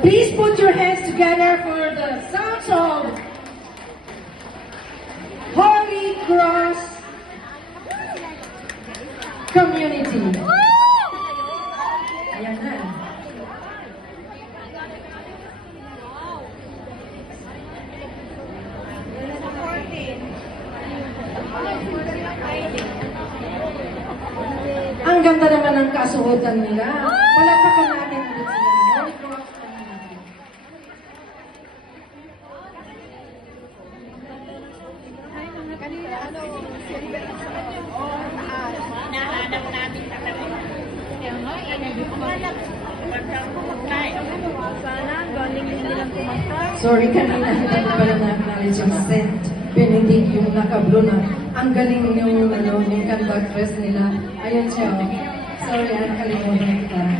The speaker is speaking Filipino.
Please put your hands together for the sounds of Holy Cross Community. Ayan na. Ang ganda naman ng kasuotan nila. Palakpakan natin ulit sila. Holy Cross Community. Nahanap namin talaga. Sana galing din nilang kumanta. Sorry, kanina hindi ko pala na-acknowledge yung Saint Benedict, yung naka-blue na. Ang galing yung conductress nila. Ayun siya. Oh. Sorry, nakalimutan kita.